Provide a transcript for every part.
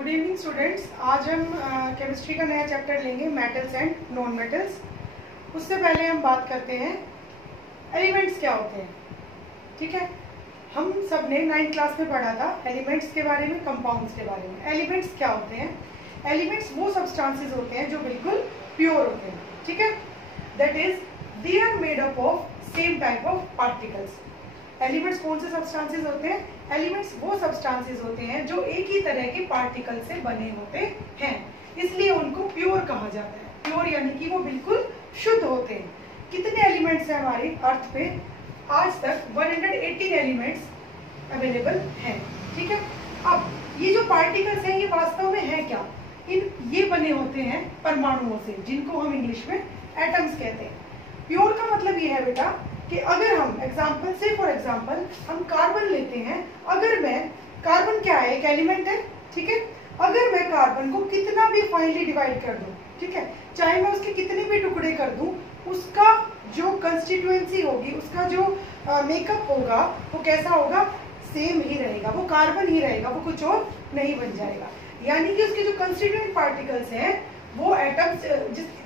Good evening students. आज हम chemistry का नया चैप्टर लेंगे, मेटल्स एंड नॉन मेटल्स। उससे पहले हम बात करते हैं एलिमेंट्स क्या होते हैं। ठीक है, हम सब ने 9th क्लास में पढ़ा था एलिमेंट्स के बारे में, कंपाउंड्स के बारे में। एलिमेंट्स क्या होते हैं? एलिमेंट्स वो सब्सटेंसेस होते हैं जो बिल्कुल प्योर होते हैं। ठीक है, that is they are made up of same type of particles. Elements कौन से सब्सटेंसेस होते हैं? एलिमेंट्स वो सब्सटेंसेस होते हैं जो एक ही तरह के पार्टिकल से बने होते हैं, इसलिए उनको प्योर कहा जाता है। प्योर यानी कि वो बिल्कुल शुद्ध होते हैं। कितने एलिमेंट्स हैं हमारे अर्थ पे? आज तक 118 एलिमेंट्स अवेलेबल हैं। ठीक है, अब ये जो पार्टिकल्स हैं ये वास्तव में है क्या? ये बने होते हैं परमाणुओं से, जिनको हम इंग्लिश में एटम्स कहते हैं। प्योर का मतलब ये है बेटा कि अगर हम एग्जाम्पल से फॉर एग्जाम्पल हम कार्बन लेते हैं, अगर मैं कार्बन क्या है? एक एलिमेंट है। ठीक है, अगर मैं कार्बन को कितना भी फाइनली डिवाइड कर दूं, ठीक है, चाहे मैं उसके कितने भी टुकड़े कर दूं, उसका जो कंस्टिट्यूएंसी होगी, उसका जो मेकअप होगा वो कैसा होगा? सेम ही रहेगा, वो कार्बन ही रहेगा, वो कुछ और नहीं बन जाएगा। यानी कि उसके जो कंस्टिट्यूएंट पार्टिकल्स हैं वो एटम्स,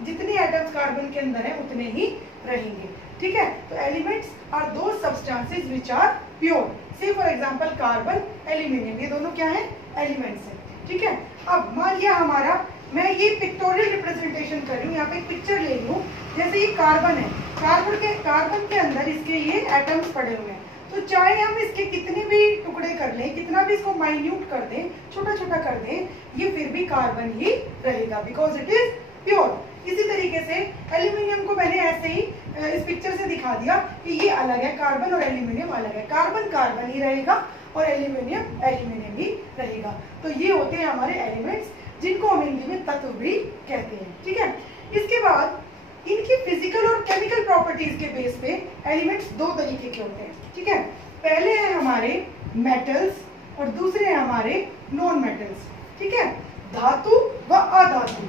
जितने एटम्स कार्बन के अंदर हैं उतने ही रहेंगे। ठीक है, तो elements are those substances which are pure. Say for example carbon, aluminium, ये दोनों क्या है? एलिमेंट्स हैं। ठीक है, अब मान लिया हमारा, मैं ये पिक्टोरियल रिप्रेजेंटेशन कर रही हूँ, यहाँ पे एक पिक्चर ले लूँ। जैसे ये कार्बन है, कार्बन के अंदर इसके ये एटम्स पड़े हुए हैं। तो चाहे हम इसके कितने भी टुकड़े कर लें, कितना भी इसको माइन्यूट कर दें, छोटा छोटा कर दें, ये फिर भी कार्बन ही रहेगा, बिकॉज इट इज प्योर। इसी तरीके से एल्यूमिनियम को मैंने ऐसे ही इस पिक्चर से दिखा दिया कि ये अलग है, कार्बन और एल्यूमिनियम अलग है। कार्बन कार्बन ही रहेगा और एल्यूमिनियम एल्यूमिनियम ही रहेगा। तो ये होते हैं हमारे एलिमेंट्स, जिनको हम हिंदी में तत्व भी कहते हैं। ठीक है, इसके बाद इनकी फिजिकल और केमिकल प्रॉपर्टीज के बेस पे एलिमेंट्स दो तरीके के होते हैं। ठीक है, पहले है हमारे मेटल्स और दूसरे हैं हमारे नॉन मेटल्स। ठीक है, धातु व अधातु।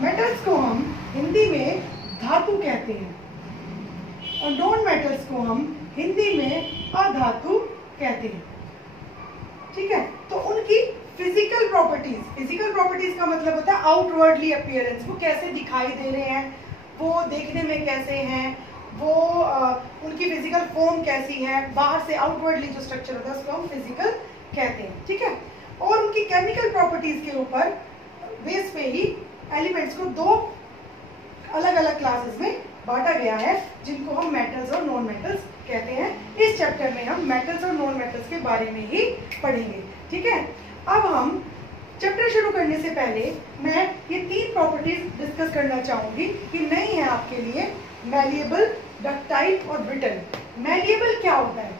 मेटल्स को हम हिंदी में धातु कहते हैं और नॉन मेटल्स को हम हिंदी में अधातु कहते हैं। ठीक है, तो उनकी फिजिकल प्रॉपर्टीज का मतलब होता है आउटवर्डली अपीयरेंस। वो कैसे दिखाई दे रहे हैं, वो देखने में कैसे हैं, वो उनकी फिजिकल फॉर्म कैसी है, बाहर से आउटवर्डली जो स्ट्रक्चर होता है उसको हम फिजिकल कहते हैं। ठीक है, और उनकी केमिकल प्रॉपर्टीज के ऊपर बेस पे ही एलिमेंट्स को दो अलग अलग क्लासेस में बांटा गया है, जिनको हम मेटल्स और नॉन मेटल्स कहते हैं। इस चैप्टर में हम मेटल्स और नॉन मेटल्स के बारे में ही पढ़ेंगे। ठीक है, अब हम चैप्टर शुरू करने से पहले मैं ये 3 प्रॉपर्टीज डिस्कस करना चाहूंगी कि नई है आपके लिए, मैलिएबल, डक्टाइल और ब्रिटल। मैलिएबल क्या होता है?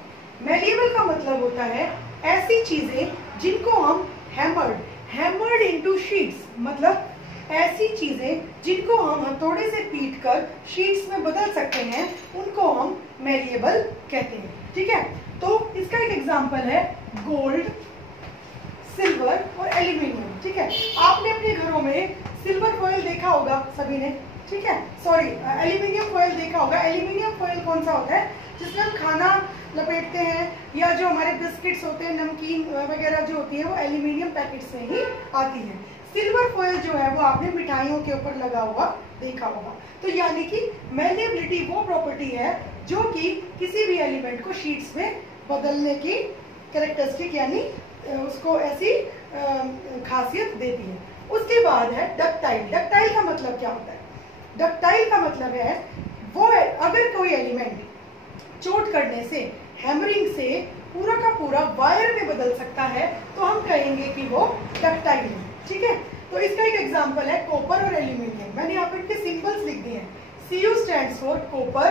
मैलिएबल का मतलब होता है ऐसी चीजें जिनको हम हैमर्ड इनटू शीट्स, मतलब ऐसी चीजें जिनको हम हथौड़े से पीट कर शीट्स में बदल सकते हैं, उनको हम मैलिएबल कहते हैं। ठीक है, तो इसका एक एग्जांपल है गोल्ड, सिल्वर और एल्यूमिनियम। ठीक है, आपने अपने घरों में सिल्वर फॉइल देखा होगा सभी ने। ठीक है, सॉरी, एल्यूमिनियम फॉइल देखा होगा। एल्यूमिनियम फॉइल कौन सा होता है? जिसमें हम खाना लपेटते हैं, या जो हमारे बिस्किट्स होते हैं, नमकीन वगैरह जो होती है, वो एल्यूमिनियम पैकेट्स में ही आती है। सिल्वर फॉइल जो है वो आपने मिठाइयों के ऊपर लगा हुआ देखा होगा। तो यानी कि मैलिएबिलिटी वो प्रॉपर्टी है जो कि किसी भी एलिमेंट को शीट्स में बदलने की कैरेक्टरिस्टिक, यानी उसको ऐसी खासियत देती है। उसके बाद है डक्टाइल। डक्टाइल का मतलब क्या होता है? डक्टाइल का मतलब है वो अगर कोई एलिमेंट चोट करने से, हैमरिंग से पूरा का पूरा वायर में बदल सकता है, तो हम कहेंगे कि वो डक्टाइल है। ठीक है, तो इसका एक एग्जांपल है कॉपर और एल्यूमिनियम। मैंने यहाँ पे इनके सिंबल्स लिख दिए हैं। Cu stands for copper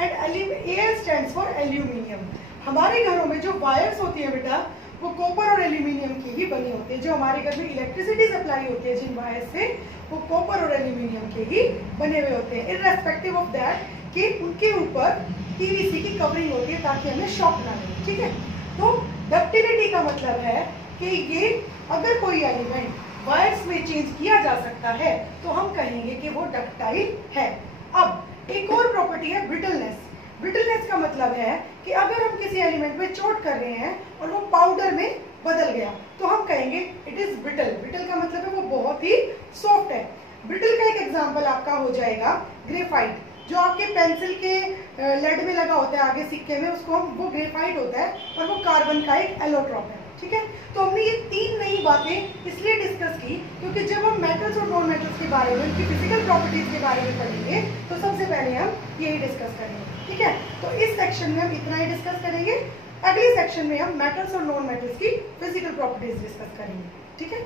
and Al stands for aluminium. हमारे घरों में जो वायर्स होती है बेटा, वो कॉपर और एल्यूमिनियम की ही बनी होती है। जो हमारे घर में इलेक्ट्रिसिटी सप्लाई होती है जिन वायर से, वो कॉपर और एल्यूमिनियम के ही बने हुए होते हैं, इररेस्पेक्टिव ऑफ दैट कि उनके ऊपर पीवीसी की कवरिंग होती है ताकि हमें शॉक ना लगे। ठीक है, तो डक्टिलिटी का मतलब है कि ये अगर कोई एलिमेंट वायर्स में चेंज किया जा सकता है तो हम कहेंगे कि वो डक्टाइल है। अब एक और प्रॉपर्टी है ब्रिटलनेस। ब्रिटलनेस का मतलब है कि अगर हम किसी एलिमेंट में चोट कर रहे हैं और वो पाउडर में बदल गया तो हम कहेंगे इट इज ब्रिटल। ब्रिटल का मतलब है वो बहुत ही सॉफ्ट है। ब्रिटल का एक एग्जांपल आपका हो जाएगा ग्रेफाइट, जो आपके पेंसिल के लेड में लगा होता है आगे सिक्के में, उसको हम वो ग्रेफाइट होता है और वो कार्बन का एक एलोट्रॉप है। ठीक है, तो हमने ये 3 नई बातें इसलिए डिस्कस की क्योंकि जब हम मेटल्स और नॉन मेटल्स के बारे में, उनकी फिजिकल प्रॉपर्टीज के बारे में पढ़ेंगे तो सबसे पहले हम यही डिस्कस करेंगे। ठीक है, तो इस सेक्शन में हम इतना ही डिस्कस करेंगे। अगले सेक्शन में हम मेटल्स और नॉन मेटल्स की फिजिकल प्रॉपर्टीज डिस्कस करेंगे। ठीक है।